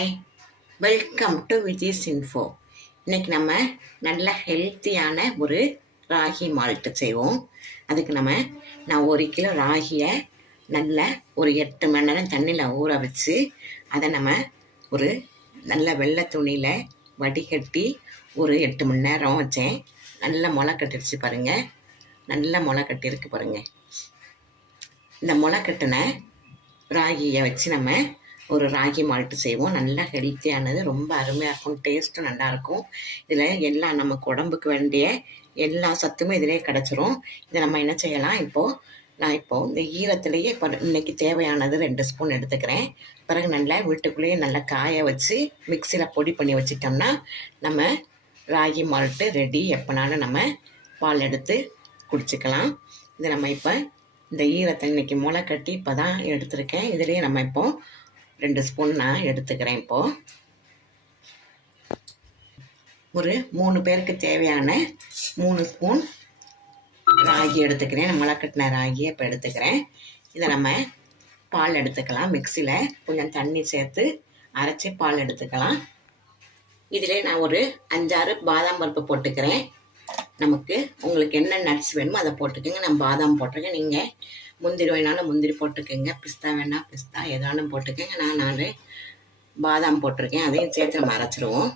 Hi, welcome to Viji's info. இன்றைக்கி நம்ம நல்ல ஹெல்த்தியான ஒரு ராகி மால்ட்டு செய்வோம். அதுக்கு நான் 1 கிலோ ராகியை நல்ல ஒரு 8 மணி நேரம் தண்ணியில் ஊற வச்சு அதை நம்ம ஒரு நல்ல வெள்ளை துணியில் வடிகட்டி ஒரு 8 மணி நேரம் வச்சேன். நல்லா முளை கட்டிடுச்சு பாருங்கள், நல்லா முளை கட்டியிருக்கு பாருங்கள். இந்த முளை கட்டின ராகியை வச்சு நம்ம ஒரு ராகி மால்ட்டு செய்வோம். நல்லா ஹெல்த்தியானது, ரொம்ப அருமையாக இருக்கும், டேஸ்ட்டும் நல்லாயிருக்கும். இதில் எல்லாம் நமக்கு உடம்புக்கு வேண்டிய எல்லா சத்துமே இதிலே கிடச்சிரும். இதை நம்ம என்ன செய்யலாம், நான் இந்த ஈரத்துலேயே இப்போ இன்றைக்கி தேவையானது 2 ஸ்பூன் எடுத்துக்கிறேன். பிறகு நல்லா வீட்டுக்குள்ளேயே நல்லா காய வச்சு மிக்சியில் பொடி பண்ணி வச்சிட்டோம்னா நம்ம ராகி மால்ட்டு ரெடி. எப்போனாலும் நம்ம பால் எடுத்து குடிச்சிக்கலாம். இதை நம்ம இப்போ இந்த ஈரத்தை இன்றைக்கி முளை கட்டி இப்போ தான் எடுத்துருக்கேன். இதுலேயே நம்ம இப்போது 2 ஸ்பூன் நான் எடுத்துக்கிறேன். இப்போது ஒரு 3 பேருக்கு தேவையான 3 ஸ்பூன் ராகி எடுத்துக்கிறேன். முளை கட்டின ராகியை இப்போ எடுத்துக்கிறேன். இதை நம்ம பால் எடுத்துக்கலாம். மிக்சியில் கொஞ்சம் தண்ணி சேர்த்து அரைச்சி பால் எடுத்துக்கலாம். இதிலே நான் ஒரு 5-6 பாதாம் பருப்பு போட்டுக்கிறேன். நமக்கு உங்களுக்கு என்ன நட்ஸ் வேணுமோ அதை போட்டுக்கோங்க. நான் பாதாம் போட்டிருக்கேன். நீங்கள் முந்திரி வேணாலும் முந்திரி போட்டுக்கோங்க, பிஸ்தா வேணால் பிஸ்தா எதாலும் போட்டுக்கோங்க. நான் 4 பாதாம் போட்டிருக்கேன். அதையும் சேர்த்து நம்ம அரைச்சிடுவோம்.